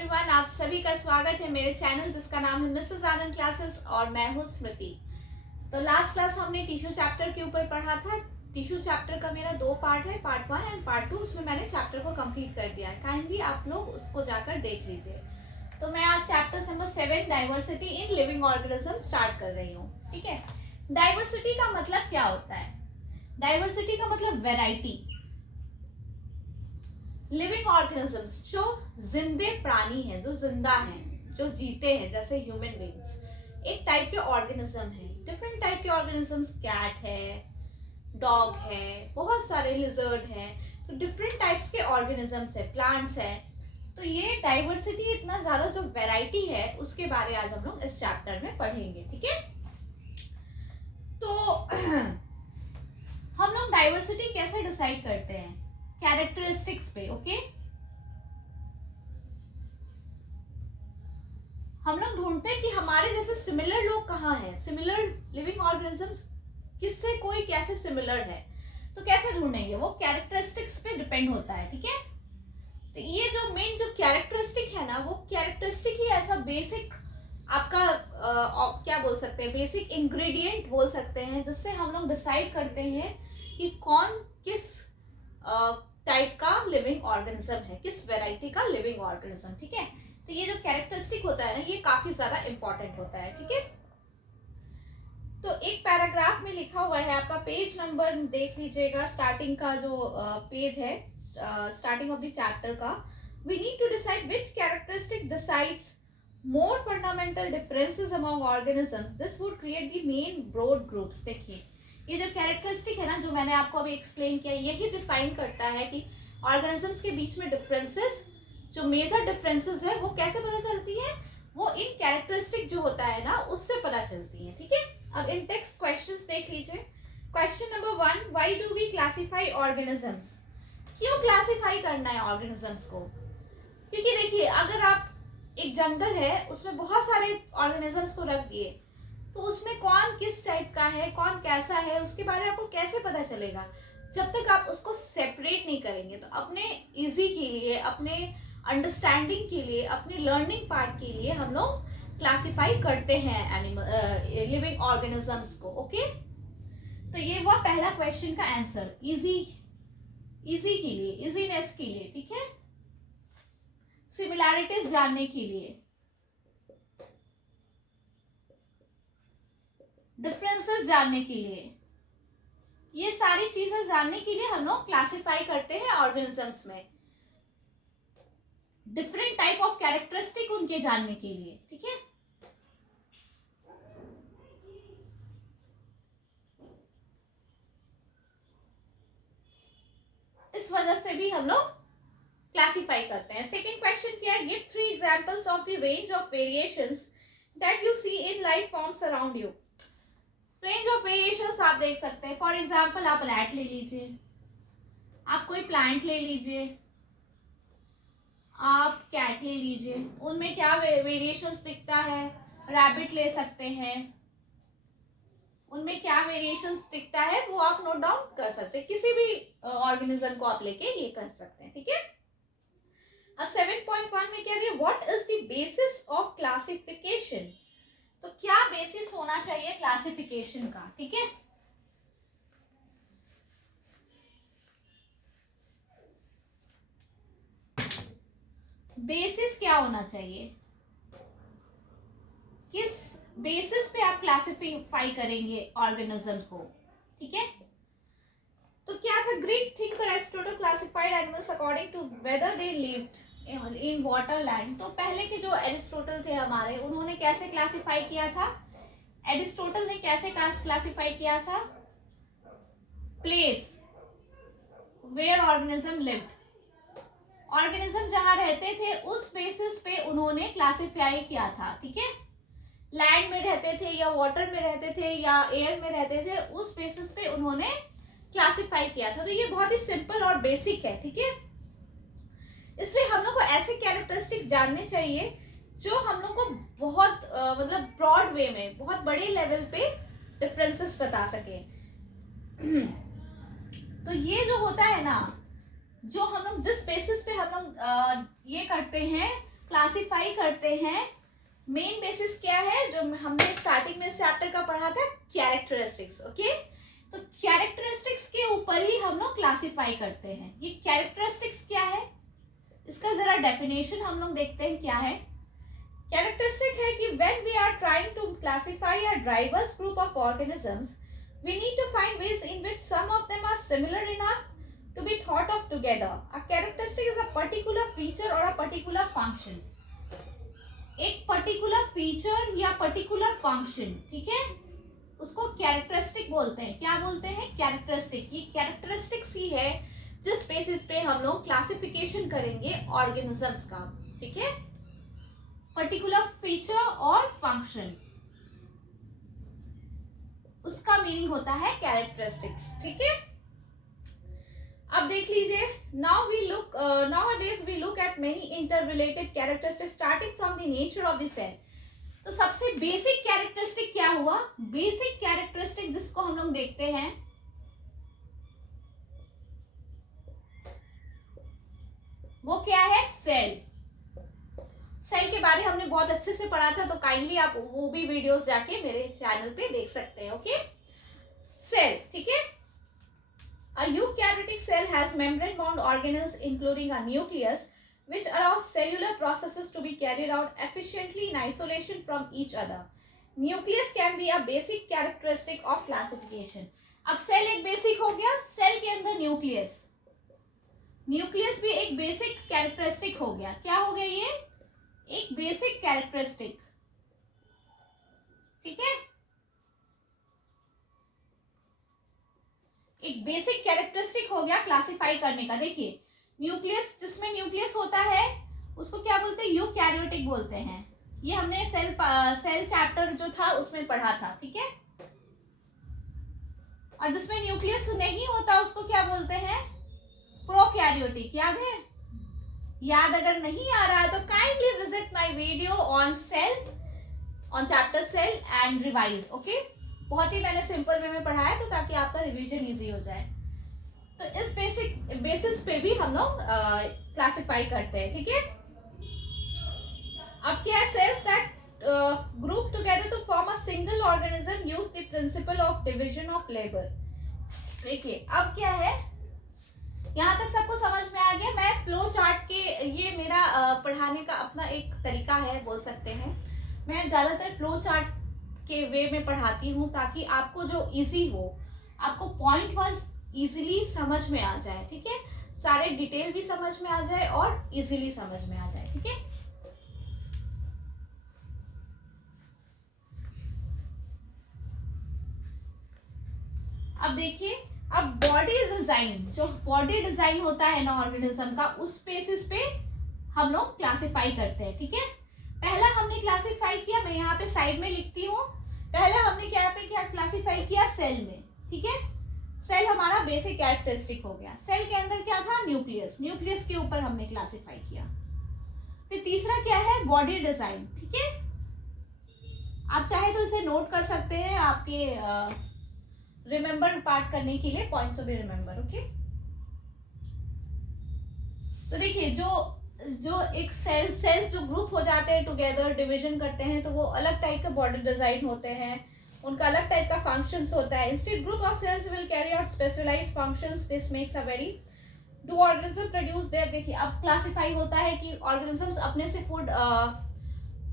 Everyone, आप सभी का स्वागत है मेरे चैनल जिसका नाम है मिसेस आनंद क्लासेस और मैं हूँ स्मृति। तो लास्ट क्लास हमने टिश्यू चैप्टर के ऊपर पढ़ा था। टिश्यू चैप्टर का मेरा 2 पार्ट है, पार्ट 1 एंड पार्ट 2। उसमें मैंने चैप्टर को कंप्लीट कर दिया है। काइंडली आप लोग उसको जाकर देख लीजिए। तो मैं आज chapter number 7 diversity in living organism start कर रही हूँ। ठीक है, डाइवर्सिटी का मतलब क्या होता है? डाइवर्सिटी का मतलब वेराइटी। लिविंग ऑर्गेनिजम्स जो जिंदे प्राणी हैं, जो जिंदा हैं, जो जीते हैं, जैसे ह्यूमन बींग्स एक टाइप के ऑर्गेनिज्म है। डिफरेंट टाइप के ऑर्गेनिजम्स, कैट है, डॉग है, बहुत सारे लिजर्ड हैं। तो डिफरेंट टाइप्स के ऑर्गेनिजम्स है, प्लांट्स है। तो ये डाइवर्सिटी, इतना ज्यादा जो वैरायटी है, उसके बारे आज हम लोग इस चैप्टर में पढ़ेंगे। ठीक है, तो हम लोग डाइवर्सिटी कैसे डिसाइड करते हैं? कैरेक्टरिस्टिक्स पे। ओके, हम लोग ढूंढते हैं कि हमारे जैसे सिमिलर लोग कहाँ हैं, सिमिलर लिविंग ऑर्गेनिजम्स किससे कोई कैसे सिमिलर है। तो कैसे ढूंढेंगे? वो कैरेक्टरिस्टिक्स पे डिपेंड होता है। ठीक है, तो ये जो मेन जो कैरेक्टरिस्टिक है ना, वो कैरेक्टरिस्टिक ही ऐसा बेसिक आपका क्या बोल सकते हैं, बेसिक इंग्रेडिएंट बोल सकते हैं, जिससे हम लोग डिसाइड करते हैं कि कौन किस टाइप का लिविंग ऑर्गेनिज्म है, किस वेराइटी का लिविंग ऑर्गेनिज्म। ठीक है, तो ये जो कैरेक्टरिस्टिक होता है ना, ये काफी ज्यादा इंपॉर्टेंट होता है। ठीक है, तो एक पैराग्राफ में लिखा हुआ है, आपका पेज नंबर देख लीजिएगा, स्टार्टिंग का जो पेज है, स्टार्टिंग ऑफ द चैप्टर का। We need to decide which characteristic decides more fundamental differences among organisms. This would create the main broad groups. देखिए, ये जो कैरेक्टरिस्टिक है ना, जो मैंने आपको अभी एक्सप्लेन किया, यही डिफाइन करता है कि ऑर्गेनिजम्स के बीच में डिफरेंसेस, जो मेजर डिफरेंसेस है, वो कैसे पता चलती है? वो इन कैरेक्टरिस्टिक जो होता है ना, उससे पता चलती है। ठीक है, अब इन टेक्स्ट क्वेश्चंस देख लीजिए। Question number 1, why do we classify organisms? क्यों क्लासिफाई करना है ऑर्गेनिजम्स को? क्योंकि देखिए, अगर आप एक जंगल है, उसमें बहुत सारे ऑर्गेनिजम्स को रख दिए, तो उसमें कौन किस टाइप का है, कौन कैसा है, उसके बारे में आपको कैसे पता चलेगा? जब तक आप उसको सेपरेट नहीं करेंगे। तो अपने इजी के लिए, अपने अंडरस्टैंडिंग के लिए, अपने लर्निंग पार्ट के लिए हम लोग क्लासिफाई करते हैं एनिमल लिविंग ऑर्गेनिजम्स को। ओके, तो ये हुआ पहला क्वेश्चन का आंसर, इजी के लिए, इजीनेस के लिए। ठीक है, सिमिलैरिटीज जानने के लिए, डिफरेंसेस जानने के लिए, ये सारी चीजें जानने के लिए हम लोग क्लासिफाई करते हैं ऑर्गेनिजम्स में, डिफरेंट टाइप ऑफ कैरेक्टरिस्टिक उनके जानने के लिए। ठीक है, इस वजह से भी हम लोग क्लासिफाई करते हैं। सेकेंड क्वेश्चन क्या है? Give 3 examples of the range of variations that you see in life forms around you. Range of variations आप देख सकते हैं। फॉर एग्जांपल, आप रैट ले लीजिए, आप कोई प्लांट ले लीजिए, आप कैट ले लीजिए, उनमें क्या वेरिएशंस दिखता है। रैबिट ले सकते हैं, उनमें क्या वेरिएशंस दिखता है, वो आप नोट डाउन कर सकते हैं। किसी भी ऑर्गेनिज्म को आप लेके ये कर सकते हैं। ठीक है, अब 7.1 में क्या दिया? What is the basis of classification? तो क्या बेसिस होना चाहिए क्लासिफिकेशन का? ठीक है, बेसिस क्या होना चाहिए? किस बेसिस पे आप क्लासिफाई करेंगे ऑर्गेनिजम्स को? ठीक है, तो क्या था? Greek thinker Aristotle classified animals according to whether they lived in water land. तो पहले के जो एरिस्टोटल थे हमारे, उन्होंने कैसे क्लासिफाई किया था? एरिस्टोटल ने कैसे क्लासिफाई किया था? Place where organism lived, organism जहां रहते थे उस बेसिस पे उन्होंने क्लासिफाई किया था। ठीक है, लैंड में रहते थे या वाटर में रहते थे या एयर में रहते थे, उस बेसिस पे उन्होंने क्लासिफाई किया था। तो ये बहुत ही सिंपल और बेसिक है। ठीक है, इसलिए हम लोग को ऐसे कैरेक्टरिस्टिक जानने चाहिए जो हम लोग को बहुत मतलब ब्रॉड वे में, बहुत बड़े लेवल पे डिफरेंसेस बता सके। तो ये जो होता है ना, जो हम लोग जिस बेसिस पे हम लोग ये करते हैं क्लासिफाई करते हैं। मेन बेसिस क्या है जो हमने स्टार्टिंग में चैप्टर का पढ़ा था, कैरेक्टरिस्टिक्स। ओके, तो कैरेक्टरिस्टिक्स के ऊपर ही हम लोग क्लासिफाई करते हैं। ये कैरेक्टरिस्टिक्स क्या है, इसका जरा डेफिनेशन हम लोग देखते हैं क्या है। कैरेक्टरिस्टिक है कि when we are trying to classify a diverse group of organisms, we need to find ways in which some of them are similar enough to be thought of together. A characteristic is a particular feature or a particular function. एक particular feature या particular function, ठीक है, उसको characteristic बोलते हैं। क्या बोलते हैं? कैरेक्टरिस्टिक। ये कैरेक्टरिस्टिक्स ही है जिस बेसिस पे हम लोग क्लासिफिकेशन करेंगे ऑर्गेनिजम्स का, ठीक है, पर्टिकुलर फीचर और फंक्शन, उसका मीनिंग होता है कैरेक्टरिस्टिक्स, ठीक है। अब देख लीजिए, nowadays we look at many interrelated characteristics starting from the nature of the cell. तो सबसे बेसिक कैरेक्टरिस्टिक क्या हुआ? बेसिक कैरेक्टरिस्टिक जिसको हम लोग देखते हैं वो क्या है? सेल। सेल के बारे हमने बहुत अच्छे से पढ़ा था, तो काइंडली आप वो भी वीडियोस जाके मेरे चैनल पे देख सकते हैं। ओके, सेल, ठीक है। A eukaryotic cell has membrane-bound organelles including a nucleus, which allows cellular processes to be carried out efficiently in isolation from each other. Nucleus can be a basic characteristic of classification. अब cell एक basic हो गया, cell के अंदर nucleus, nucleus भी एक basic characteristic हो गया। क्या हो गया? ये एक बेसिक कैरेक्टरिस्टिक, ठीक है, एक बेसिक कैरेक्टरिस्टिक हो गया क्लासिफाई करने का। देखिए, न्यूक्लियस, जिसमें न्यूक्लियस होता है उसको क्या बोलते हैं? यूकैरियोटिक बोलते हैं। ये हमने सेल चैप्टर जो था उसमें पढ़ा था, ठीक है। और जिसमें न्यूक्लियस नहीं होता उसको क्या बोलते हैं? प्रोकैरियोटिक। याद है? याद अगर नहीं आ रहा है तो kindly visit my video on cell, on chapter cell and revise. Okay, बहुत ही मैंने सिंपल वे में पढ़ाया तो ताकि आपका रिवीजन इजी हो जाए। तो इस बेसिस पे भी हम लोग क्लासिफाई करते हैं, ठीक है। अब क्या है? Cells that group together to form a single organism use the principle of division of labour. देखिए, अब क्या है, यहाँ तक सबको समझ में आ गया? मैं फ्लो चार्ट के, ये मेरा पढ़ाने का अपना एक तरीका है बोल सकते हैं। मैं ज्यादातर फ्लो चार्ट के वे में पढ़ाती हूँ ताकि आपको जो इजी हो, आपको पॉइंट वाइज इजीली समझ में आ जाए, ठीक है, सारे डिटेल भी समझ में आ जाए और इजीली समझ में आ जाए, ठीक है। अब देखिए, अब बॉडी डिजाइन, जो बॉडी डिजाइन होता है ना ऑर्गेनिज्म का, उस बेसिस पे हम लोग क्लासिफाई करते हैं, ठीक है। पहला हमने क्लासिफाई किया, मैं यहाँ पे साइड में लिखती हूँ, पहला हमने क्या क्लासिफाई किया? सेल में, ठीक है। सेल हमारा बेसिक कैरेक्टरिस्टिक हो गया। सेल के अंदर क्या था? न्यूक्लियस, न्यूक्लियस के ऊपर हमने क्लासिफाई किया। फिर तीसरा क्या है? बॉडी डिजाइन, ठीक है। आप चाहे तो इसे नोट कर सकते हैं आपके रिमेंबर पार्ट करने के लिए, point to be remember. Okay, तो देखिए, जो एक सेल्स जो ग्रुप हो जाते हैं टुगेदर, डिवीजन करते हैं, तो वो अलग टाइप का बॉडी डिजाइन होते हैं, उनका अलग टाइप का फंक्शंस होता है। Instead group of cells will carry out specialised functions, this makes a very do organism produce there. देखिए, अब क्लासिफाई होता है कि ऑर्गेनिजम्स अपने से फूड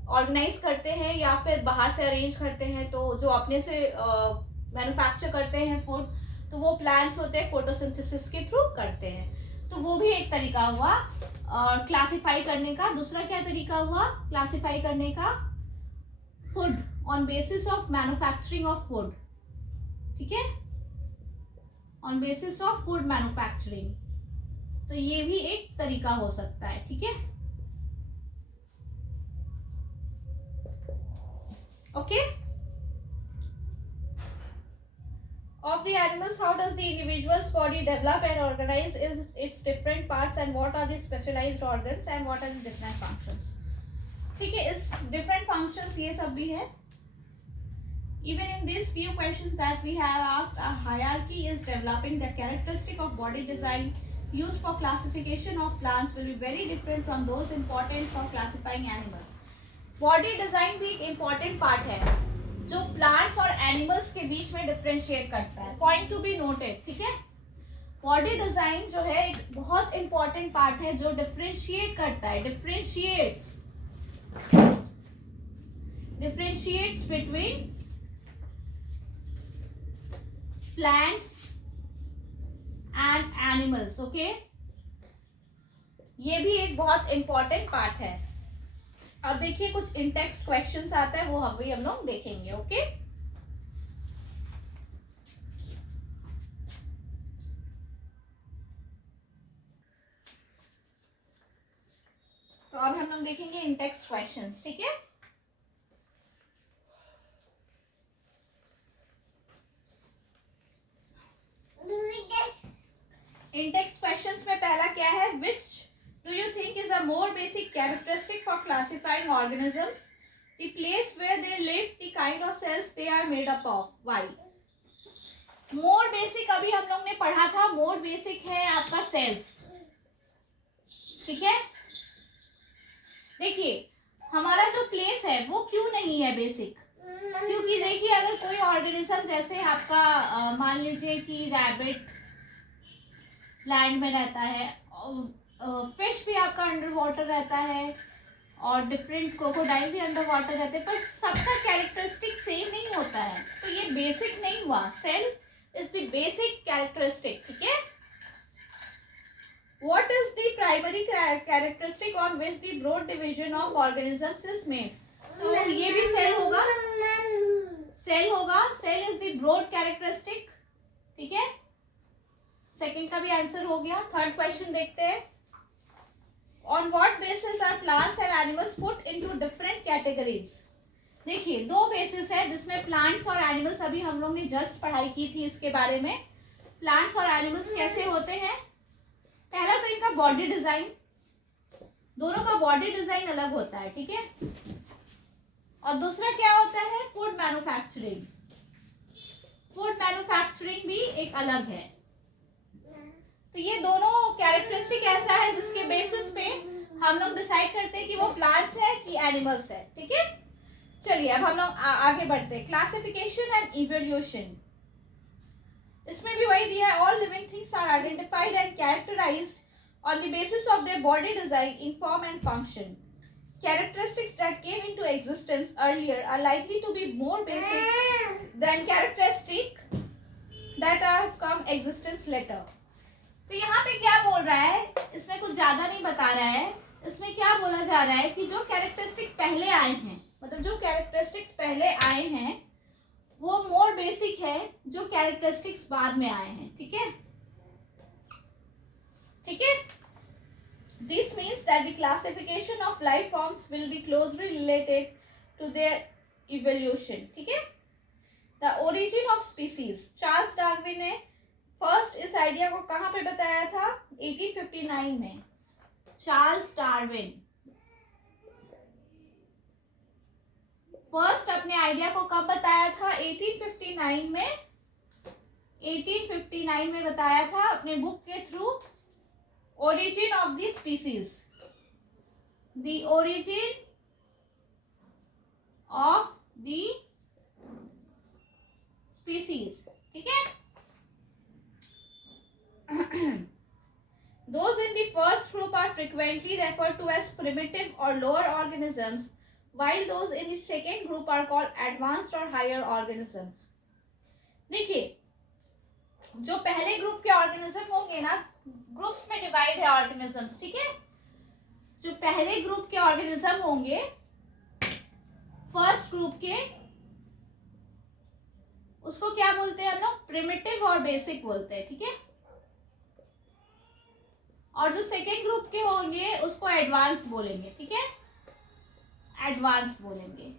ऑर्गेनाइज करते हैं या फिर बाहर से अरेंज करते हैं। तो जो अपने से मैन्युफैक्चर करते हैं फूड, तो वो प्लांट्स होते हैं, फोटोसिंथेसिस के थ्रू करते हैं। तो वो भी एक तरीका हुआ क्लासिफाई करने का। दूसरा क्या तरीका हुआ क्लासिफाई करने का? Food, on basis of manufacturing of food, ठीक है, on basis of food manufacturing. तो ये भी एक तरीका हो सकता है, ठीक है। Okay, of the animals, how does the individual's body develop and organize its different parts, and what are the specialized organs and what are the different functions? ठीक है, इस different functions ये सब भी है। Even in these few questions that we have asked, a hierarchy is developing the characteristic of body design, used for classification of plants will be very different from those important for classifying animals. Body design भी एक important part है जो plants और animals के बीच में differentiate करता है. Point to be noted, ठीक है? Body design जो है एक बहुत important part है जो differentiate करता है, differentiates between plants and animals. Okay, ये भी एक बहुत इंपॉर्टेंट पार्ट है. अब देखिए कुछ इंटेक्स्ट क्वेश्चंस आते हैं, वो हम लोग देखेंगे. ओके, तो अब हम लोग देखेंगे इंटेक्स्ट क्वेश्चंस. ठीक है, इंटेक्स्ट क्वेश्चंस में पहला क्या है? Which do you think is a more basic characteristic for classifying organisms? The place where they live, the kind of cells they are made up of. Why? More basic अभी हम लोग ने पढ़ा था. मोर बेसिक है आपका सेल्स. ठीक है, देखिए हमारा जो प्लेस है वो क्यों नहीं है बेसिक? क्योंकि देखिए अगर कोई ऑर्गेनिज्म जैसे आपका मान लीजिए कि रैबिट लैंड में रहता है, फिश भी आपका अंडर वाटर रहता है और डिफरेंट क्रोकोडाइल भी अंडर वाटर रहते हैं, पर सबका कैरेक्टरिस्टिक सेम नहीं होता है, तो ये बेसिक नहीं हुआ. Cell is the basic characteristic. ठीक है, what is the primary characteristic on which the broad division of organisms is made? तो ये भी सेल होगा, सेल होगा. Cell is the broad characteristic. ठीक है, सेकंड का भी आंसर हो गया. थर्ड क्वेश्चन देखते हैं. On what basis are plants and animals put into different categories? देखिए दो बेसिस है जिसमें प्लांट्स और एनिमल्स, अभी हम लोग ने जस्ट पढ़ाई की थी इसके बारे में. प्लांट्स और एनिमल्स कैसे होते हैं? पहला तो इनका बॉडी डिजाइन, दोनों का बॉडी डिजाइन अलग होता है. ठीक है, और दूसरा क्या होता है? Food manufacturing. फूड मैन्युफैक्चरिंग भी एक अलग है. तो ये दोनों कैरेक्टरिस्टिक ऐसा है जिसके बेसिस पे हम लोग डिसाइड करते हैं कि वो प्लांट्स है कि एनिमल्स है. ठीक है, चलिए अब हम लोग आगे बढ़ते हैं. क्लासिफिकेशन एंड इवोल्यूशन, इसमें भी वही दिया है. All living things are identified and characterised on the basis of their body design in form and function. Characteristics that came into existence earlier are likely to be more basic than characteristics that have come existence later. तो यहाँ पे क्या बोल रहा है? इसमें कुछ ज्यादा नहीं बता रहा है. इसमें क्या बोला जा रहा है कि जो कैरेक्टरिस्टिक पहले आए हैं, मतलब जो कैरेक्टरिस्टिक्स पहले आए हैं वो मोर बेसिक है जो कैरेक्टरिस्टिक्स बाद में आए हैं. ठीक है, ठीक है. This means that the classification of life forms will be closely related to their evolution. ठीक है, The origin of species. Charles Darwin ने फर्स्ट इस आइडिया को कहाँ पे बताया था? 1859 में. चार्ल्स डार्विन फर्स्ट अपने आइडिया को कब बताया था? 1859 में. 1859 में बताया था अपने बुक के through. Origin of the species. The origin of the species. ठीक है, those in the first group are frequently referred to as primitive or lower organisms, while those in the second group are called advanced or higher organisms. देखिए जो पहले group के organism होंगे ना, groups में divide है ऑर्गेनिजम्स. ठीक है, जो पहले ग्रुप के ऑर्गेनिज्म होंगे फर्स्ट ग्रुप के, उसको क्या बोलते हैं हम लोग? प्रिमिटिव और बेसिक बोलते हैं. ठीक है, और जो सेकेंड ग्रुप के होंगे उसको एडवांस्ड बोलेंगे. ठीक है, एडवांस्ड बोलेंगे.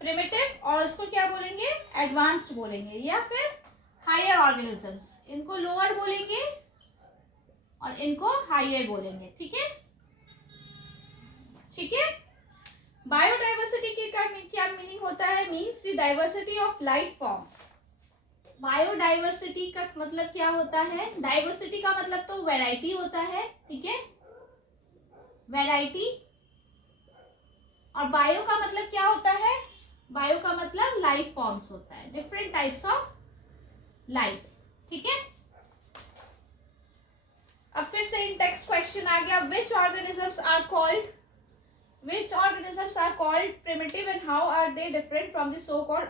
प्रिमिटिव और उसको क्या बोलेंगे? एडवांस्ड बोलेंगे. या फिर हायर ऑर्गेनिजम्स, इनको लोअर बोलेंगे और इनको हायर बोलेंगे. ठीक है, ठीक है. बायोडाइवर्सिटी की क्या मीनिंग होता है? Means the diversity of life forms. Biodiversity का मतलब क्या होता है? डाइवर्सिटी का मतलब तो वैरायटी होता है, ठीक है, वैरायटी। और बायो का मतलब क्या होता है? बायो का मतलब लाइफ फॉर्म्स होता है, डिफरेंट टाइप्स ऑफ लाइफ, ठीक है। अब फिर से इन टेक्स्ट क्वेश्चन आ गया, which organisms are called primitive and how are they different from the so called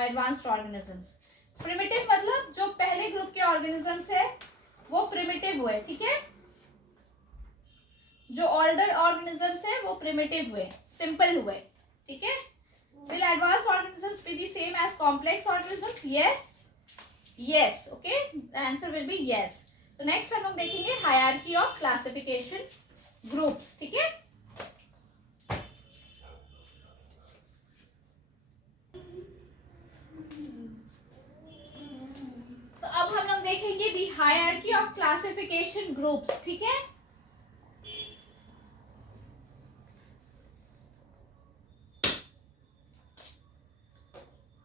advanced organisms? Primitive मतलब जो पहले ग्रुप के ऑर्गेनिजम्स है वो प्रिमिटिव हुए, ठीक है। जो ओल्डर ऑर्गेनिजम्स है वो प्रिमिटिव हुए, सिंपल हुए, ठीक है। Will advance organisms be the same as complex organisms? Yes, okay, the answer will be yes. तो नेक्स्ट हम लोग देखेंगे हायरार्की ऑफ क्लासिफिकेशन ग्रुप्स, ठीक है। तो अब हम लोग देखेंगे the hierarchy of classification groups, ठीक है।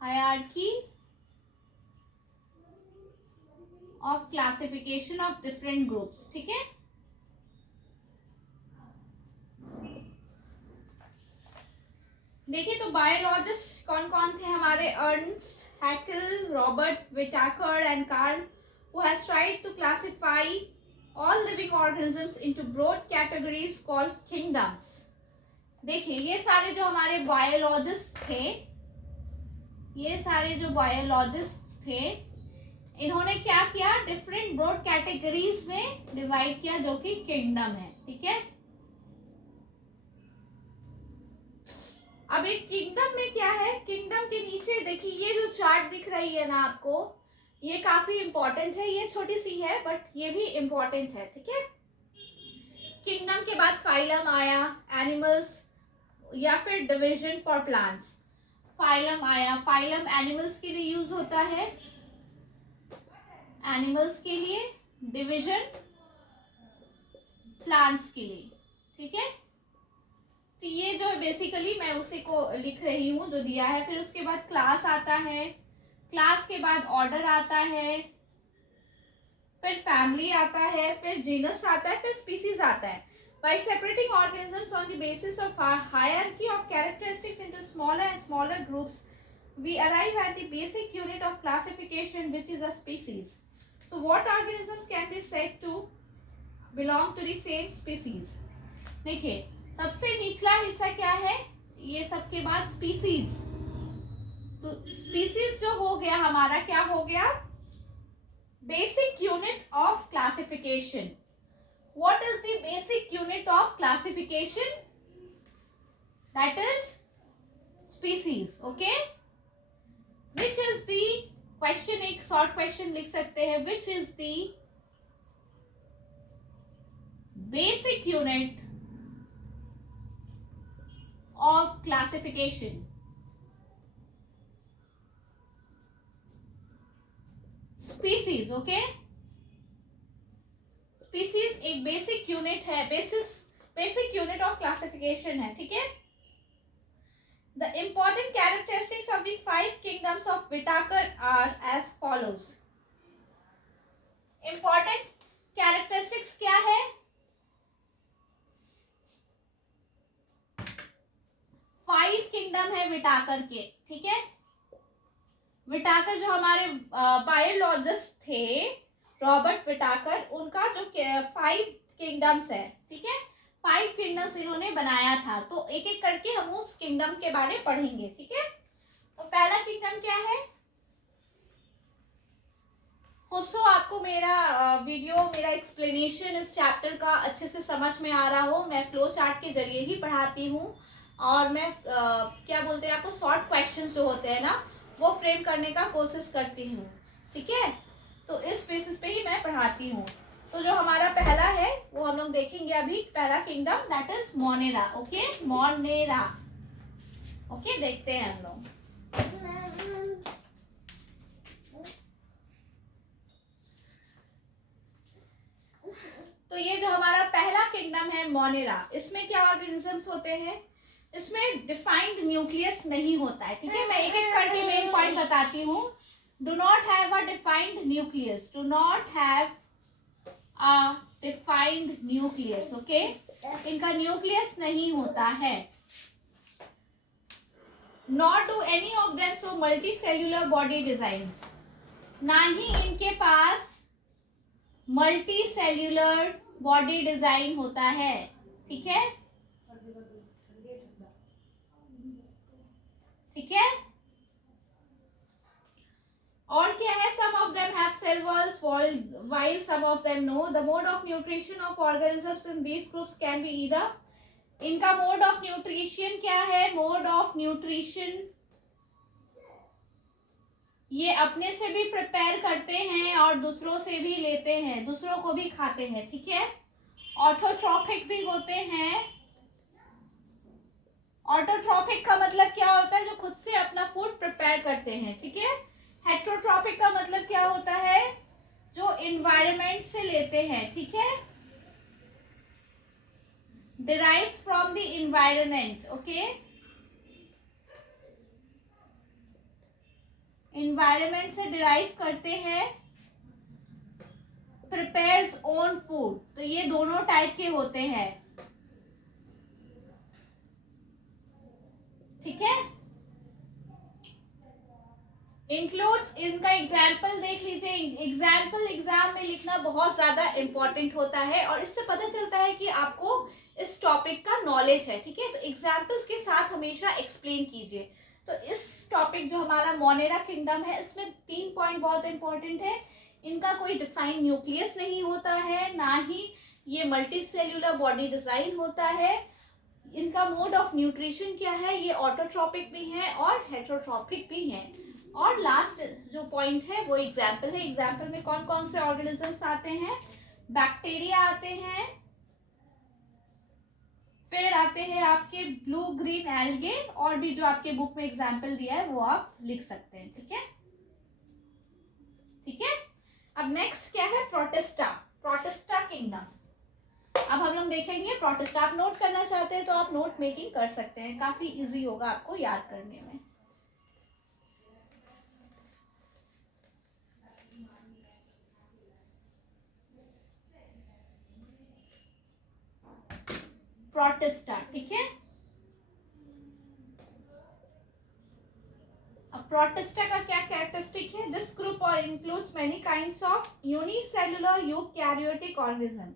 Hierarchy of classification of different groups, ठीक है। देखिए तो बायोलॉजिस्ट कौन कौन थे हमारे? Ernst Haeckel, Robert Whittaker and Carl, who has tried to classify all living organisms into broad categories called kingdoms. देखिए ये सारे जो हमारे बायोलॉजिस्ट थे, ये सारे जो बायोलॉजिस्ट थे, इन्होंने क्या किया? डिफरेंट ब्रॉड कैटेगरीज में डिवाइड किया जो कि किंगडम है, ठीक है। अब एक किंगडम में क्या है? किंगडम के नीचे देखिए ये जो चार्ट दिख रही है ना आपको, ये काफी इंपॉर्टेंट है, ये छोटी सी है बट ये भी इंपॉर्टेंट है, ठीक है। किंगडम के बाद फाइलम आया, एनिमल्स, या फिर डिवीजन फॉर प्लांट्स। फाइलम आया, फाइलम एनिमल्स के लिए यूज होता है, एनिमल्स के लिए, डिवीजन प्लांट्स के लिए, ठीक है। तो ये जो बेसिकली मैं उसी को लिख रही हूँ जो दिया है। फिर उसके बाद क्लास आता है, क्लास के बाद ऑर्डर आता है, फिर फैमिली आता है, फिर जीनस आता है, फिर स्पीसीज आता है। By separating organisms on the basis of a hierarchy of characteristics into smaller and smaller groups, we arrive at the basic unit of classification, which is a species. So what organisms can be said to belong to the same species? देखिए सबसे निचला हिस्सा क्या है? ये सबके बाद species. तो स्पीसीज जो हो गया हमारा, क्या हो गया? Basic unit of classification. What is the basic unit of classification? That is species, okay? Which is the question, एक short question लिख सकते हैं, which is the basic unit of classification? Species, okay? Species एक basic unit है, basic unit of classification है, ठीक है। The important characteristics of the 5 kingdoms of Whittaker are as follows. Important characteristics क्या है? 5 किंगडम है विटाकर के, ठीक है। विटाकर जो हमारे बायोलॉजिस्ट थे, रॉबर्ट विटाकर, उनका जो 5 किंगडम्स है, ठीक है, 5 किंगडम्स इन्होंने बनाया था। तो एक एक करके हम उस किंगडम के बारे में पढ़ेंगे, ठीक है। तो पहला किंगडम क्या है? होप सो आपको मेरा वीडियो, मेरा एक्सप्लेनेशन इस चैप्टर का अच्छे से समझ में आ रहा हो। मैं फ्लो चार्ट के जरिए ही पढ़ाती हूँ और मैं क्या बोलते हैं, आपको शॉर्ट क्वेश्चंस जो होते हैं ना, वो फ्रेम करने का कोशिश करती हूँ, ठीक है। तो इस बेसिस पे ही मैं पढ़ाती हूँ। तो जो हमारा पहला है वो हम लोग देखेंगे अभी। पहला kingdom that is Monera, okay, Monera, okay, देखते हैं हम लोग। तो ये जो हमारा पहला किंगडम है मोनेरा, इसमें क्या ऑर्गेनिजम्स होते हैं? इसमें डिफाइंड न्यूक्लियस नहीं होता है, ठीक है। मैं एक एक करके मेन पॉइंट बताती हूँ। do not have a defined nucleus, do not have a defined nucleus, okay? इनका न्यूक्लियस नहीं होता है. Nor do any of them so multicellular body designs, ना ही इनके पास मल्टी सेल्यूलर बॉडी डिजाइन होता है. ठीक है, ठीक है. और क्या है, some of them have cell walls while some of them no. The mode of nutrition of organisms in these groups can be either, इनका मोड ऑफ न्यूट्रिशन क्या है, मोड ऑफ न्यूट्रिशन ये अपने से भी प्रिपेयर करते हैं और दूसरों से भी लेते हैं, दूसरों को भी खाते हैं. ठीक है, ऑटोट्रॉपिक भी होते हैं. ऑटोट्रॉपिक का मतलब क्या होता है, जो खुद से अपना फूड प्रिपेयर करते हैं. ठीक है, हेट्रोट्रॉपिक का मतलब क्या होता है, जो इन्वायरमेंट से लेते हैं. ठीक है, derives from the environment, okay? environment से derive करते हैं, prepares own food. तो ये दोनों टाइप के होते हैं. ठीक है, इंक्लूड्स, इनका एग्जाम्पल देख लीजिए. एग्जाम्पल एग्जाम में लिखना बहुत ज्यादा इंपॉर्टेंट होता है और इससे पता चलता है कि आपको इस टॉपिक का नॉलेज है. ठीक है, तो एग्जाम्पल्स के साथ हमेशा एक्सप्लेन कीजिए. तो इस टॉपिक जो हमारा मोनेरा किंगडम है, इसमें 3 पॉइंट बहुत इंपॉर्टेंट है. इनका कोई डिफाइंड न्यूक्लियस नहीं होता है, ना ही ये मल्टी सेल्यूलर बॉडी डिजाइन होता है. इनका मोड ऑफ न्यूट्रिशन क्या है, ये ऑटोट्रॉपिक भी है और हेट्रोट्रॉपिक भी है. और लास्ट जो पॉइंट है वो एग्जाम्पल है. एग्जाम्पल में कौन कौन से ऑर्गेनिजम्स आते हैं, बैक्टीरिया आते हैं, फिर आते हैं आपके ब्लू ग्रीन एल्गे, और भी जो आपके बुक में एग्जाम्पल दिया है वो आप लिख सकते हैं. ठीक है, ठीक है. अब नेक्स्ट क्या है, प्रोटिस्टा. Protista kingdom. अब हम लोग देखेंगे प्रोटिस्टा. आप नोट करना चाहते हैं तो आप नोट मेकिंग कर सकते हैं, काफी इजी होगा आपको याद करने में. प्रोटिस्टा. ठीक है, अब प्रोटिस्टा का क्या कैरेक्टरिस्टिक है, दिस ग्रुप और includes many kinds of unicellular eukaryotic organism.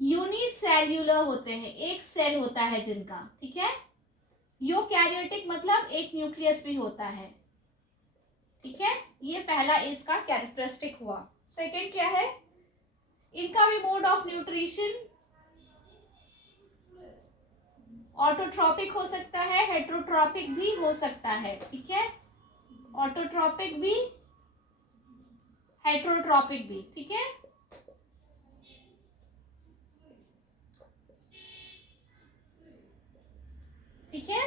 Unicellular होते हैं, एक सेल होता है जिनका. ठीक है, यूकैरियोटिक मतलब एक न्यूक्लियस भी होता है. ठीक है, ये पहला इसका कैरेक्टरिस्टिक हुआ. सेकेंड क्या है, इनका भी मोड ऑफ न्यूट्रिशन ऑटोट्रॉपिक हो सकता है, हेट्रोट्रॉपिक भी हो सकता है. ठीक है, ऑटोट्रॉपिक भी, हेट्रोट्रॉपिक भी. ठीक है, ठीक है.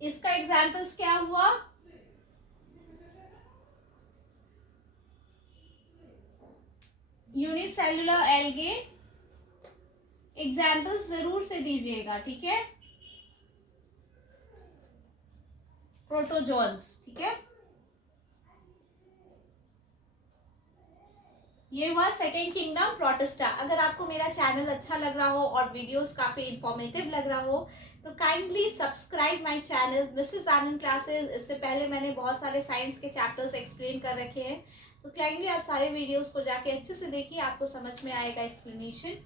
इसका एग्जाम्पल्स क्या हुआ, यूनिसेल्युलर एल्गे. एग्जाम्पल्स जरूर से दीजिएगा. ठीक है, प्रोटोजोन्स. ठीक है, ये हुआ सेकेंड किंगडम प्रोटिस्टा. अगर आपको मेरा चैनल अच्छा लग रहा हो और वीडियोस काफी इंफॉर्मेटिव लग रहा हो तो kindly subscribe my channel Mrs Anand classes. इससे पहले मैंने बहुत सारे साइंस के चैप्टर्स एक्सप्लेन कर रखे हैं, तो काइंडली आप सारे वीडियोस को जाके अच्छे से देखिए, आपको समझ में आएगा एक्सप्लेनेशन.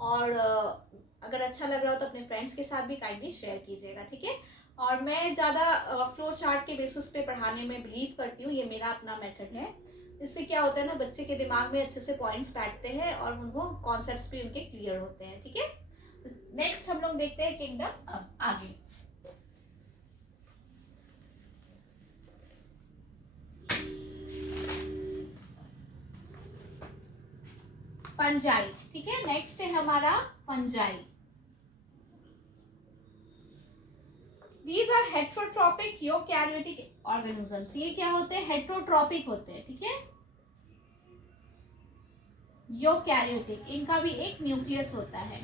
और अगर अच्छा लग रहा हो तो अपने फ्रेंड्स के साथ भी काइंडली शेयर कीजिएगा. ठीक है, और मैं ज़्यादा फ्लो चार्ट के बेसिस पे पढ़ाने में बिलीव करती हूँ, ये मेरा अपना मेथड है. इससे क्या होता है ना, बच्चे के दिमाग में अच्छे से पॉइंट्स बैठते हैं और उनको कॉन्सेप्ट्स भी उनके क्लियर होते हैं. ठीक है, नेक्स्ट हम लोग देखते हैं किंगडम. अब आगे फंजाई. ठीक है, नेक्स्ट है हमारा fungi. These are heterotrophic eukaryotic organisms. ये क्या होते हैं, हेट्रोट्रॉपिक होते हैं. ठीक है, यूकैरियोटिक, इनका भी एक न्यूक्लियस होता है.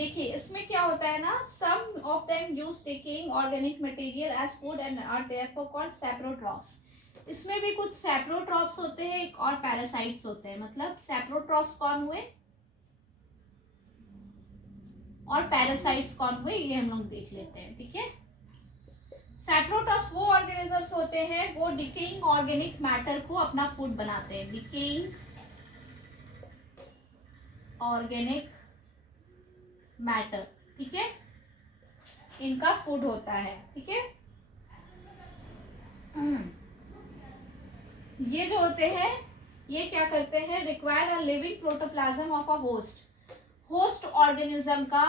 देखिए इसमें क्या होता है ना, some of them use taking organic material as food and are therefore called saprotrophs. इसमें भी कुछ सैप्रोट्रॉफ्स होते हैं एक और पैरासाइट्स होते हैं। मतलब सैप्रोट्रॉफ्स कौन हुए और पैरासाइट्स कौन हुए, ये हम लोग देख लेते हैं। ठीक है, सैप्रोट्रॉफ्स वो ऑर्गेनिजम्स होते हैं वो डिकेइंग ऑर्गेनिक मैटर को अपना फूड बनाते हैं। डिकेइंग ऑर्गेनिक मैटर, ठीक है, इनका फूड होता है। ठीक है, ये जो होते हैं ये क्या करते हैं, require a living protoplasm of a host. Host organism का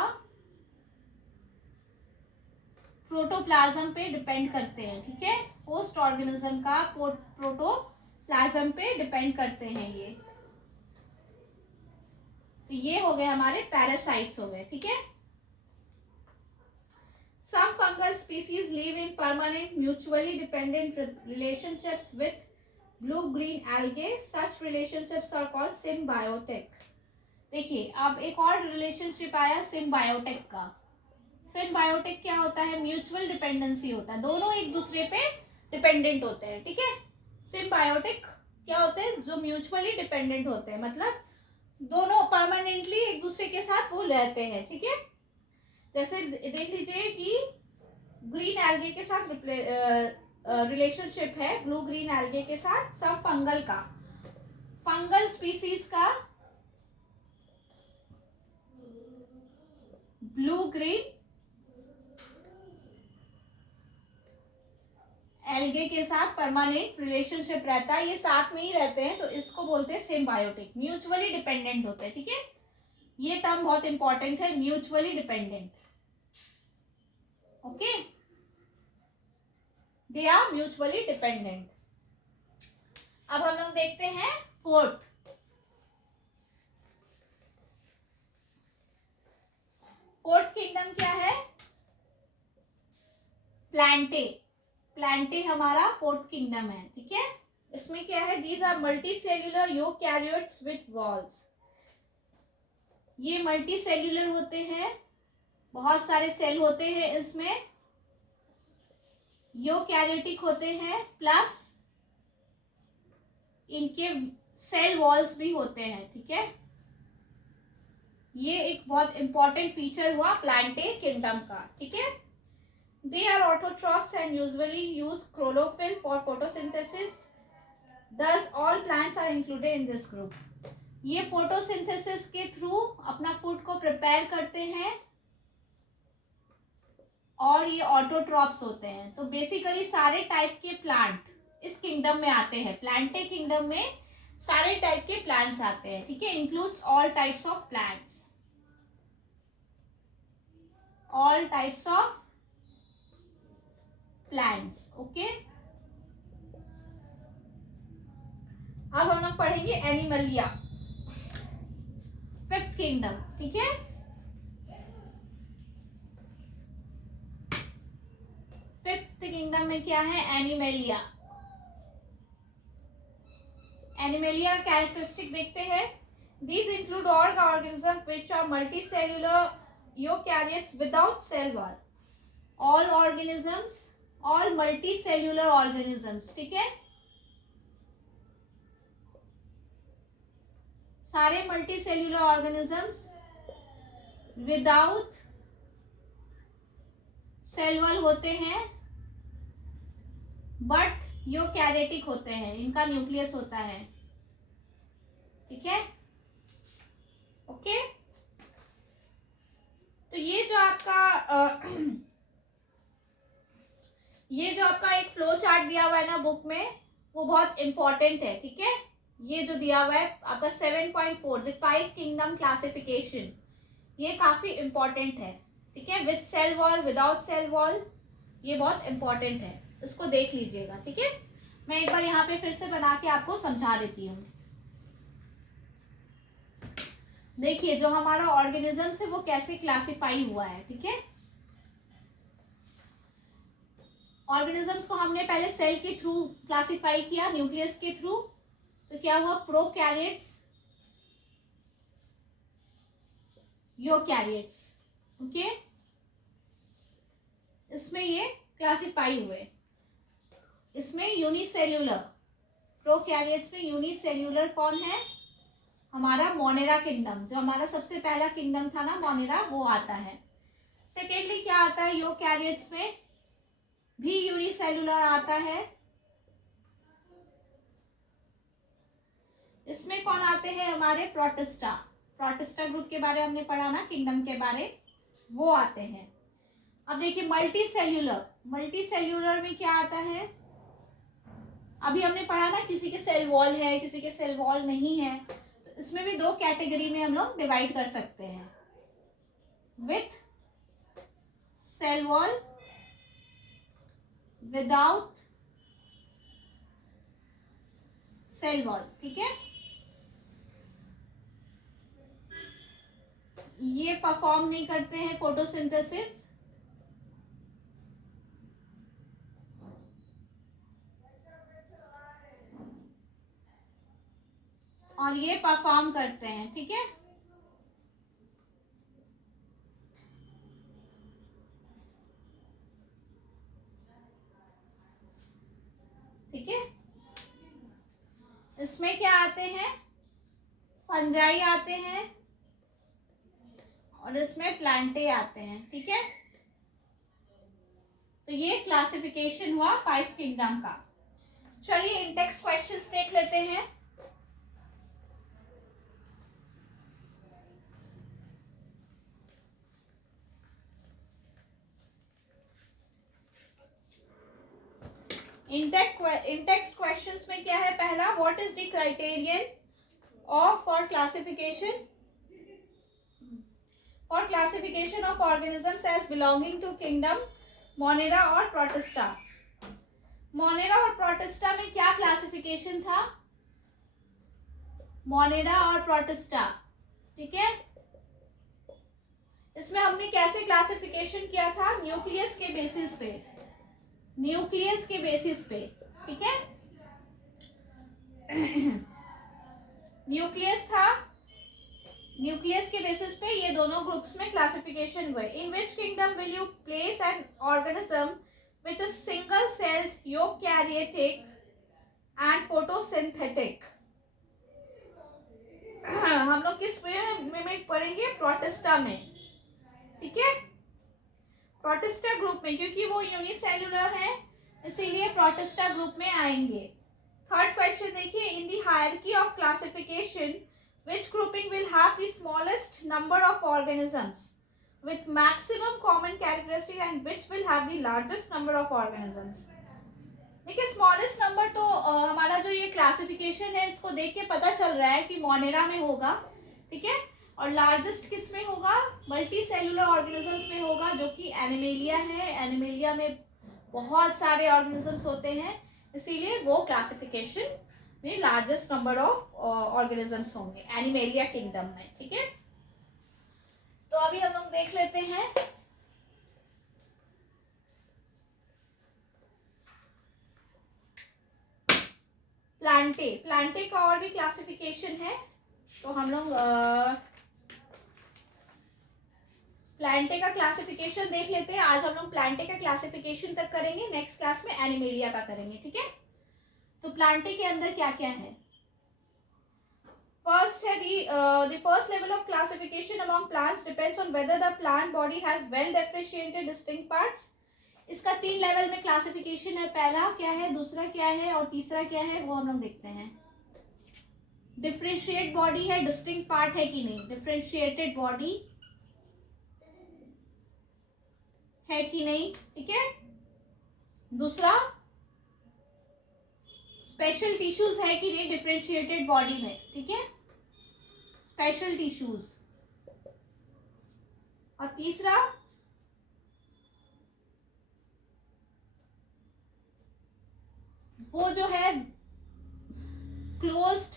प्रोटोप्लाज्म पे डिपेंड करते हैं। ठीक है, होस्ट ऑर्गेनिज्म का प्रोटोप्लाज्म पे डिपेंड करते हैं ये। तो ये हो गए हमारे पैरासाइट्स हो गए। ठीक है, some fungal species live in permanent mutually dependent relationships with blue green algae. Such relationships are called symbiotic. देखिए अब एक और रिलेशनशिप आया सिम्बायोटिक का। सिम्बायोटिक क्या होता है, म्यूचुअल डिपेंडेंसी होता है, दोनों एक दूसरे पे डिपेंडेंट होते हैं। ठीक है, सिम्बायोटिक क्या होते हैं, जो म्यूचुअली डिपेंडेंट होते हैं, मतलब दोनों परमानेंटली एक दूसरे के साथ वो रहते हैं। ठीक है, जैसे देख लीजिए कि ग्रीन एल्गे के साथ रिलेशनशिप है ब्लू ग्रीन एल्गे के साथ सब फंगल का, फंगल स्पीसीज का ब्लू ग्रीन एल्गे के साथ परमानेंट रिलेशनशिप रहता है, ये साथ में ही रहते हैं, तो इसको बोलते हैं सिम्बायोटिक, म्यूचुअली डिपेंडेंट होते हैं। ठीक है, ये टर्म बहुत इंपॉर्टेंट है, mutually dependent. Okay, they are mutually dependent. अब हम लोग देखते हैं फोर्थ किंगडम क्या है, प्लांटे। प्लांटे हमारा फोर्थ किंगडम है। ठीक है, इसमें क्या है, these are multi cellular eukaryotes with walls. ये मल्टी सेल्यूलर होते हैं, बहुत सारे सेल होते हैं इसमें, यूकैरियोटिक होते हैं, प्लस इनके सेल वॉल्स भी होते हैं। ठीक है, ये एक बहुत इंपॉर्टेंट फीचर हुआ प्लांटे किंगडम का। ठीक है, they are autotrophs and usually use chlorophyll for photosynthesis, thus all plants are included in this group. ये फोटोसिंथेसिस के थ्रू अपना फूड को प्रिपेयर करते हैं और ये ऑटोट्रॉप्स होते हैं। तो बेसिकली सारे टाइप के प्लांट इस किंगडम में आते हैं, प्लांटे किंगडम में सारे टाइप के प्लांट्स आते हैं। ठीक है, includes all types of plants, all types of plants. Okay, अब हम लोग पढ़ेंगे एनिमलिया, फिफ्थ किंगडम। ठीक है, फिफ्थ किंगडम में क्या है, एनिमलिया। एनिमलिया कैरेक्टरिस्टिक देखते हैं, these include all organism which are multicellular eukaryotes without cell wall. All organisms, all multicellular organisms. ठीक है, सारे multicellular organisms without cell wall होते हैं, बट यूकैरियोटिक होते हैं, इनका न्यूक्लियस होता है। ठीक है, ओके, तो ये जो आपका एक फ्लो चार्ट दिया हुआ है ना बुक में, वो बहुत इंपॉर्टेंट है। ठीक है, ये जो दिया हुआ है आपका 7.4 द 5 किंगडम क्लासिफिकेशन, ये काफी इंपॉर्टेंट है। ठीक है, with cell wall, without cell wall, ये बहुत इंपॉर्टेंट है, इसको देख लीजिएगा। ठीक है, मैं एक बार यहाँ पे फिर से बना के आपको समझा देती हूँ। देखिए जो हमारा ऑर्गेनिजम्स है वो कैसे क्लासिफाई हुआ है। ठीक है, ऑर्गेनिजम्स को हमने पहले सेल के थ्रू क्लासिफाई किया, न्यूक्लियस के थ्रू। तो क्या हुआ, प्रोकैरियोट्स, यूकैरियोट्स। ओके, इसमें ये क्लासिफाई हुए। इसमें यूनिसेल्यूलर प्रोकैरियोट्स में यूनिसेल्यूलर कौन है? हमारा मोनेरा किंगडम, जो हमारा सबसे पहला किंगडम था ना मोनेरा, वो आता है। सेकेंडली क्या आता है? यूकैरियोट्स में भी यूनिसेल्यूलर आता है। इसमें कौन आते हैं? हमारे प्रोटिस्टा। प्रोटिस्टा ग्रुप के बारे हमने पढ़ा ना, किंगडम के बारे, वो आते हैं। अब देखिए मल्टी सेल्यूलर, मल्टी सेल्यूलर में क्या आता है? अभी हमने पढ़ा ना, किसी के सेल वॉल है, किसी के सेल वॉल नहीं है, तो इसमें भी दो कैटेगरी में हम लोग डिवाइड कर सकते हैं, with cell wall, without cell wall. ठीक है, ये परफॉर्म नहीं करते हैं फोटोसिंथेसिस, और ये परफॉर्म करते हैं। ठीक है, ठीक है। इसमें क्या आते हैं? फंजाई आते हैं, और इसमें प्लांटे आते हैं। ठीक है, तो ये क्लासिफिकेशन हुआ 5 किंगडम का। चलिए इंडेक्स क्वेश्चंस देख लेते हैं। इंडेक्स क्वेश्चंस में क्या है? पहला, what is the criterion of for classification of organisms as belonging to kingdom Monera और प्रोटिस्टा। मोनेरा और प्रोटिस्टा में क्या क्लासिफिकेशन था? मोनेरा और प्रोटिस्टा। ठीक है, इसमें हमने कैसे क्लासिफिकेशन किया था? न्यूक्लियस के बेसिस पे, न्यूक्लियस के बेसिस पे। ठीक है, न्यूक्लियस था, न्यूक्लियस के बेसिस पे ये दोनों ग्रुप्स में क्लासिफिकेशन हुए। In which kingdom will you place an organism which is single celled, eukaryotic and photosynthetic. हम लोग किस में पढ़ेंगे? प्रोटिस्टा में। ठीक है, प्रोटिस्टा ग्रुप में, क्योंकि वो यूनिसेल्युलर है इसीलिए प्रोटिस्टा ग्रुप में आएंगे। थर्ड क्वेश्चन देखिए, in the hierarchy of classification which grouping will have the smallest number of organisms with maximum common characteristic and which will have the largest number of organisms? देखिए smallest number तो हमारा जो ये classification है इसको देख के पता चल रहा है कि मोनेरा में होगा। ठीक है, और लार्जेस्ट किस में होगा? मल्टी सेल्यूलर ऑर्गेनिजम्स में होगा, जो कि एनिमेलिया है। एनिमेलिया में बहुत सारे ऑर्गेनिजम्स होते हैं, इसीलिए वो क्लासिफिकेशन में लार्जेस्ट नंबर ऑफ ऑर्गेनिजम्स होंगे एनिमेलिया किंगडम में। ठीक है, तो अभी हम लोग देख लेते हैं प्लांटे। प्लांटे का और भी क्लासिफिकेशन है, तो हम लोग प्लांटे का क्लासिफिकेशन देख लेते हैं। आज हम लोग प्लांटे का क्लासिफिकेशन तक करेंगे, नेक्स्ट क्लास में एनिमेलिया का करेंगे। ठीक है, तो प्लांटे के अंदर क्या क्या है? फर्स्ट है the first level of classification among plants depends on whether the plant body has well differentiated distinct parts. इसका 3 लेवल में क्लासिफिकेशन है। पहला क्या है, दूसरा क्या है, और तीसरा क्या है, वो हम लोग देखते हैं। डिफरेंशिएट बॉडी है, डिस्टिंक्ट पार्ट है कि नहीं, डिफरेंशिएटेड बॉडी है कि नहीं। ठीक है, दूसरा स्पेशल टिश्यूज है कि नहीं डिफरेंशिएटेड बॉडी में। ठीक है, स्पेशल टिश्यूज। और तीसरा वो जो है क्लोज्ड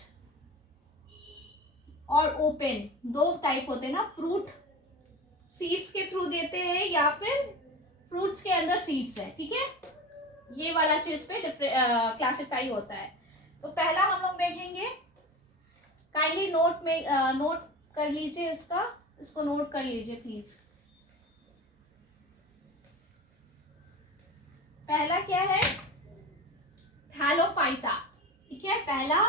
और ओपन, दो टाइप होते हैं ना, फ्रूट सीड्स के थ्रू देते हैं या फिर फ्रूट्स के अंदर सीड्स है। ठीक है, ये वाला चीज पे क्लासिफाई होता है। तो पहला हम लोग देखेंगे, काइंडली नोट में नोट कर लीजिए, इसको नोट कर लीजिए प्लीज। पहला क्या है, थैलोफाइटा, ठीक है, पहला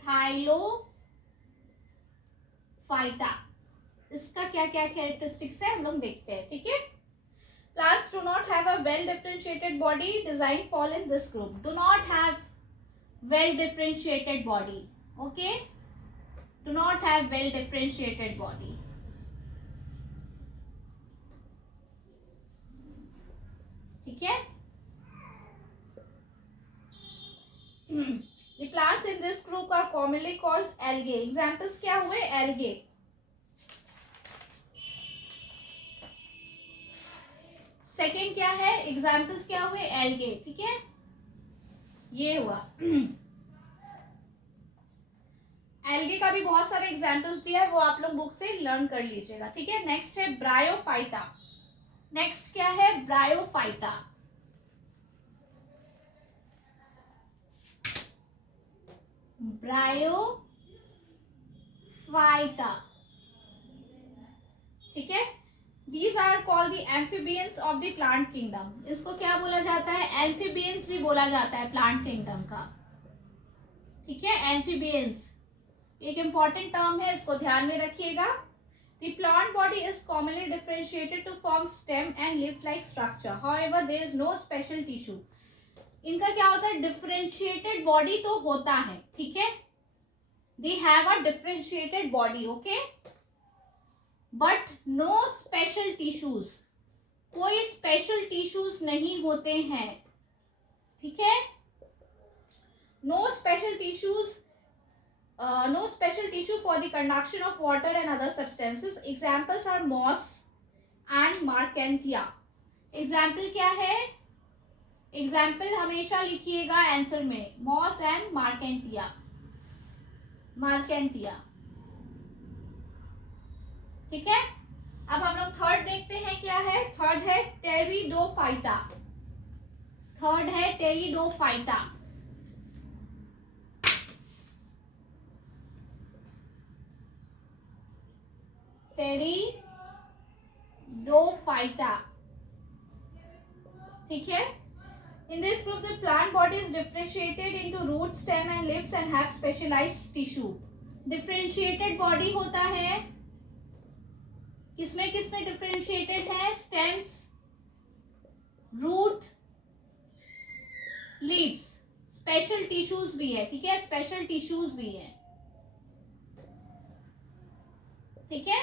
थाइलोफाइटा। इसका क्या क्या कैरेक्टरिस्टिक्स है हम लोग देखते हैं, ठीक है। Plants do not have a well differentiated body. Design fall in this group. Do not have well differentiated body. Okay? Do not have well differentiated body. ठीक है? The plants in this group are commonly called algae. Examples क्या हुए? Algae. Second क्या है, examples क्या हुए, algae, ठीक है, ये हुआ। एल्गे का भी बहुत सारे एग्जाम्पल्स दिया है, वो आप लोग बुक से लर्न कर लीजिएगा, ठीक है। नेक्स्ट है ब्रायोफाइटा। नेक्स्ट क्या है, ब्रायोफाइटा। ब्रायोफाइटा, ठीक है। These are called the amphibians of the plant kingdom. इसको क्या बोला जाता है, एम्फीबियंस भी बोला जाता है प्लांट किंगडम का, ठीक है। एम्फीबियंस एक इंपॉर्टेंट टर्म है, इसको ध्यान में रखिएगा। The plant body is commonly differentiated to form stem and leaf-like structure. However, there is no special tissue. इनका क्या होता है, डिफरेंशिएटेड बॉडी तो होता है, ठीक है। They have a differentiated body, okay? But no special tissues, कोई स्पेशल टिश्यूज नहीं होते हैं, ठीक है। No special tissues, no special tissue for the conduction of water and other substances. Examples are moss and marchantia. Example क्या है, example हमेशा लिखिएगा आंसर में, मॉस एंड मार्केंटिया, मार्केंटिया, ठीक है। अब हम लोग थर्ड देखते हैं क्या है, थर्ड है टेरिडोफाइटा। थर्ड है टेरिडोफाइटा। टेरिडोफाइटा, ठीक है। In this group, the plant body is differentiated into root, stem and leaves and have specialized tissue. Differentiated body होता है, किसमें किसमें डिफरेंशिएटेड है, stems, root, leaves, special tissues भी है, ठीक है, स्पेशल टिश्यूज भी है, ठीक है।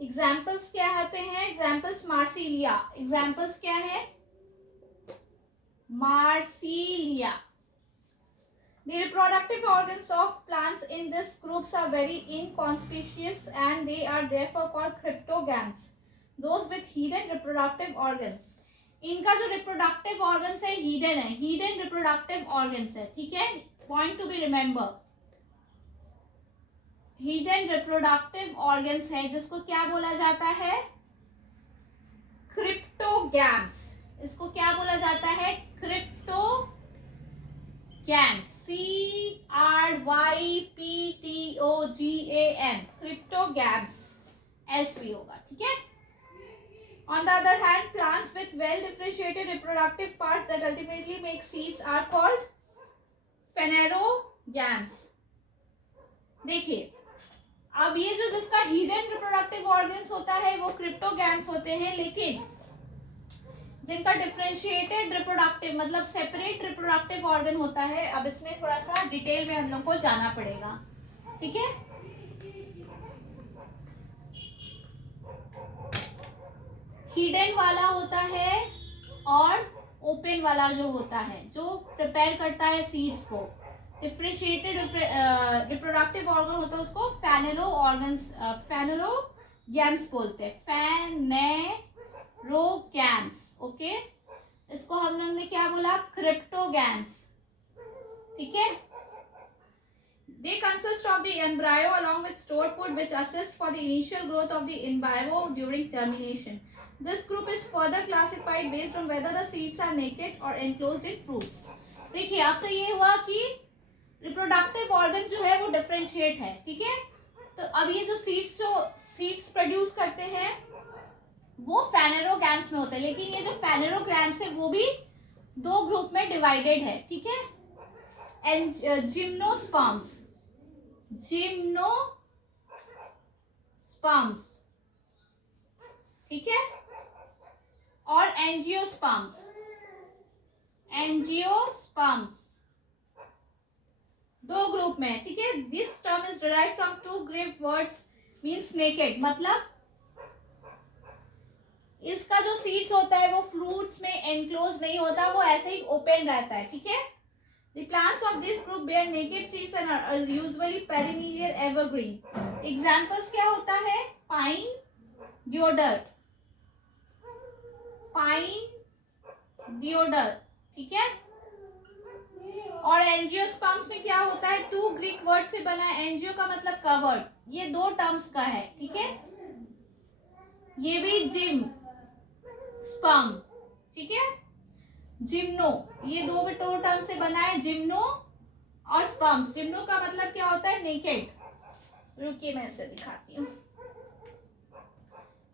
एग्जाम्पल्स क्या आते हैं, एग्जाम्पल्स मार्सिलिया। एग्जाम्पल्स क्या है, Marsilea. The reproductive organs of plants in this groups are very inconspicuous and they are therefore called cryptogams. Those with hidden reproductive organs. इनका जो reproductive organs है hidden है, hidden reproductive organs है, ठीक है। Point to be remember. Hidden reproductive organs है जिसको क्या बोला जाता है, cryptogams. इसको क्या बोला जाता है, cryptogams. CRYPTOGAM, cryptogams, S भी होगा, ठीक है। On the other hand, plants with well differentiated reproductive parts that ultimately make seeds are called phanerogams. देखिए, अब ये जो जिसका हिडन रिप्रोडक्टिव ऑर्गन्स होता है वो क्रिप्टोगैम्स होते हैं, लेकिन जिनका डिफरेंशिएटेड रिप्रोडक्टिव मतलब सेपरेट रिप्रोडक्टिव ऑर्गन होता है, अब इसमें थोड़ा सा डिटेल में हम लोग को जाना पड़ेगा, ठीक है। हिडन वाला होता है और ओपन वाला जो होता है, जो प्रिपेयर करता है सीड्स को, डिफरेंशिएटेड रिप्रोडक्टिव ऑर्गन होता है उसको फेनेरोगैम्स बोलते हैं, फेनेरोगैम्स, ओके। इसको हम लोग ने क्या बोला, क्रिप्टोगैम्स, ठीक है। They consist of the embryo along with stored food which assist for the initial growth of the embryo during germination. This group is further classified based on whether the seeds are naked or enclosed in fruits. देखिए, अब तो ये हुआ कि reproductive organ जो है वो differentiate है, ठीक है। तो अब ये जो सीड्स प्रोड्यूस करते हैं वो फेनेरोगैम्स में होते हैं, लेकिन ये जो फेनेरोगैम्स है वो भी दो ग्रुप में डिवाइडेड है, ठीक है। जिम्नोस्पर्म्स, जिम्नोस्पर्म्स, ठीक है, और एंजियोस्पर्म्स, एंजियोस्पर्म्स दो ग्रुप में है, ठीक है। This term is derive from two Greek words means naked, मतलब इसका जो सीड्स होता है वो फ्रूट्स में एनक्लोज नहीं होता, वो ऐसे ही ओपन रहता है, ठीक है। The plants of this group bear naked seeds and are usually perennial evergreen. Examples क्या होता है? Pine, deodar, pine, deodar, ठीक है। और एंजियोस्पर्म्स में क्या होता है? टू ग्रीक वर्ड से बना है, एंजियो का मतलब कवर्ड, ये दो टर्म्स का है, ठीक है। ये भी जिम स्पर्म, ठीक है। जिम्नो, ये दो टर्म से बना है, जिम्नो और स्पर्म्स। जिम्नो का मतलब क्या होता है? नेकेड। रुकिए मैं इसे दिखाती हूँ।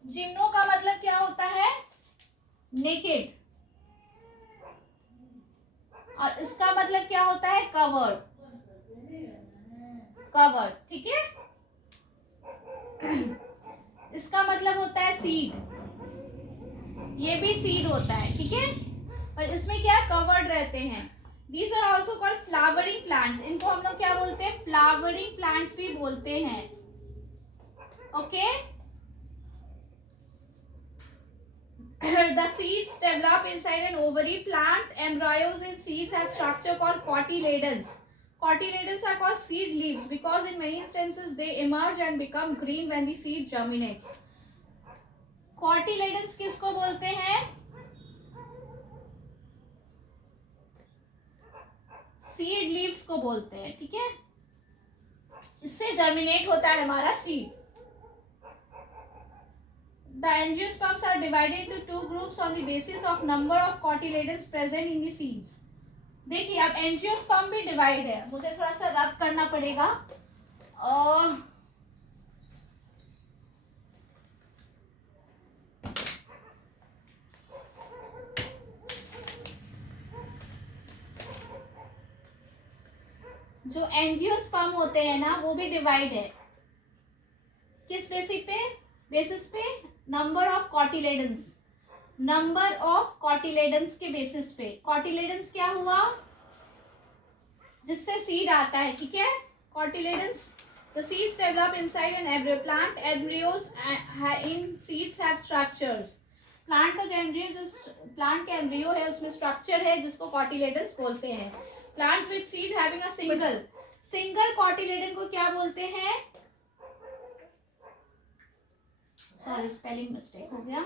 जिम्नो का मतलब क्या होता है? नेकेड। और इसका मतलब क्या होता है? कवर्ड, कवर्ड, ठीक है। इसका मतलब होता है सीड, ये भी सीड होता है, ठीक है। पर इसमें क्या कवर्ड रहते हैं। These are also called flowering plants. इनको हम लोग क्या बोलते हैं? फ्लावरिंग प्लांट्स भी बोलते हैं, okay. The seeds develop inside an ovary. Plant embryos in seeds have structure called cotyledons. Cotyledons are called seed leaves because in many instances they emerge and become green when the seed germinates. Cotyledons किसको बोलते हैं? Seed leaves को बोलते हैं, ठीक है। इससे germinate होता है हमारा seed. The angiosperms are divided into two groups on the basis of number of cotyledons present in the seeds. देखिए अब एंजियोस्पर्म भी डिवाइड है, मुझे थोड़ा सा रब करना पड़ेगा। जो एंजियोस्पर्म होते हैं ना वो भी डिवाइड है, किस बेसिस पे? Number of cotyledons, number of cotyledons के बेसिस पे। कॉटिलेडन्स क्या हुआ? जिससे सीड आता है, ठीक है। Cotyledons, the seeds develop inside an embryo. Plant embryos in seeds have structures. Plant का जो एम्ब्रियो, जो प्लांट का एम्ब्रियो है उसमें स्ट्रक्चर है जिसको कॉटिलेडन्स बोलते हैं। Plants with seed having a single cotyledon को क्या बोलते हैं? सॉरी स्पेलिंग मिस्टेक हो गया।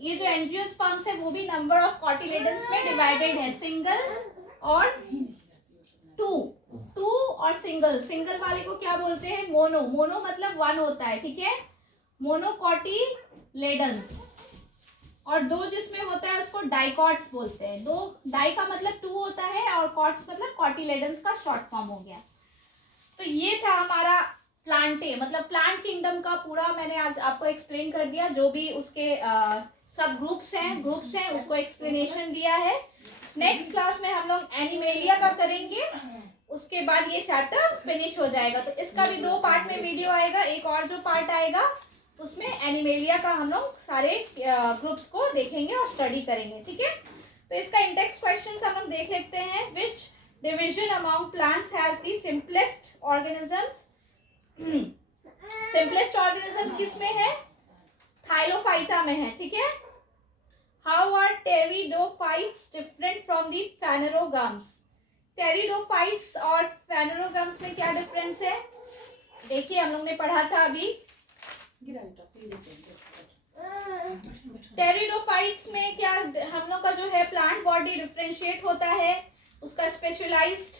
ये जो एंजियोस्पर्म्स है वो भी नंबर ऑफ कॉटिलेडन्स में डिवाइडेड है, सिंगल और टू और सिंगल। सिंगल वाले को क्या बोलते हैं? मोनो। मोनो मतलब वन होता है, ठीक है। मोनोकॉटिलेडन्स। और दो जिसमें होता है उसको डाइकॉट्स बोलते हैं। दो, डाई का मतलब टू होता है और कॉट्स मतलब कॉटिलेडन्स का शॉर्ट फॉर्म हो गया। तो ये था हमारा प्लांटे, मतलब प्लांट किंगडम का पूरा मैंने आज आपको एक्सप्लेन कर दिया। जो भी उसके सब ग्रुप्स हैं उसको एक्सप्लेनेशन दिया है। नेक्स्ट क्लास में हम लोग एनिमेलिया का करेंगे, उसके बाद ये चैप्टर फिनिश हो जाएगा। तो इसका भी 2 पार्ट में वीडियो आएगा। एक और जो पार्ट आएगा उसमें एनिमेलिया का हम लोग सारे ग्रुप्स को देखेंगे और स्टडी करेंगे, ठीक है। तो इसका इंडेक्स क्वेश्चंस हम लोग देख लेते हैं। Which division among plants has the simplest organisms? Simplest organisms किसमें है? थाइलोफाइटा में है, ठीक है। How are pteridophytes different from the phanerogams? Pteridophytes और फेनेरोगम्स में क्या डिफरेंस है? देखिए हम लोग ने पढ़ा था अभी। टेरिडोफाइट्स में क्या हम लोग का जो है प्लांट बॉडी डिफरेंशिएट होता है, उसका स्पेशलाइज्ड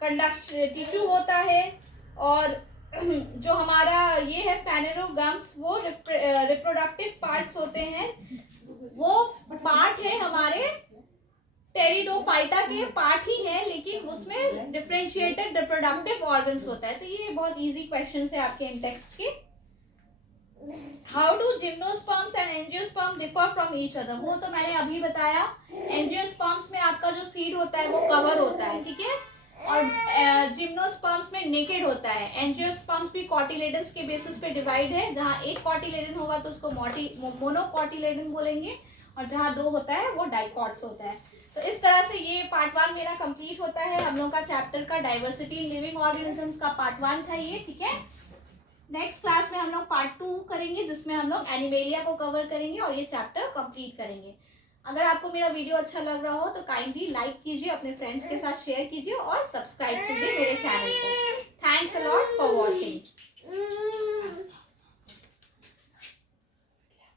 कंडक्ट टिश्यू होता है। और जो हमारा ये है फेनेरोगम्स, वो रिप्रोडक्टिव पार्ट्स होते हैं, वो पार्ट है हमारे टेरिडोफाइटा के पार्ट ही है, लेकिन उसमें डिफरेंशिएटेड रिप्रोडक्टिव ऑर्गन्स होता है। तो ये बहुत इजी क्वेश्चन है आपके इन टेक्स्ट के। How do gymnosperms and angiosperm differ from each other, वो तो मैंने अभी बताया। एंजियोस्पर्म्स में आपका जो सीड होता है वो कवर होता है, ठीक है, और जिम्नोस्पर्म्स में नेकेड होता है। एंजियोस्पर्म्स भी कॉटिलेडन्स के बेसिस पे डिवाइड है, जहाँ एक कॉटिलेडन होगा तो उसको मोनोकॉटिलेडन बोलेंगे, और जहाँ दो होता है वो डाइकॉट्स होता है। तो इस तरह से ये पार्ट 1 मेरा कंप्लीट होता है। हम लोग का चैप्टर का डाइवर्सिटी इन लिविंग ऑर्गेनिजम्स का पार्ट 1 था ये, ठीक है। नेक्स्ट क्लास में हम लोग पार्ट 2 करेंगे, जिसमें हम लोग एनिमेलिया को कवर करेंगे और ये चैप्टर कंप्लीट करेंगे। अगर आपको मेरा वीडियो अच्छा लग रहा हो तो काइंडली लाइक कीजिए, अपने फ्रेंड्स के साथ शेयर कीजिए और सब्सक्राइब कीजिए मेरे चैनल को। Thanks a lot for watching.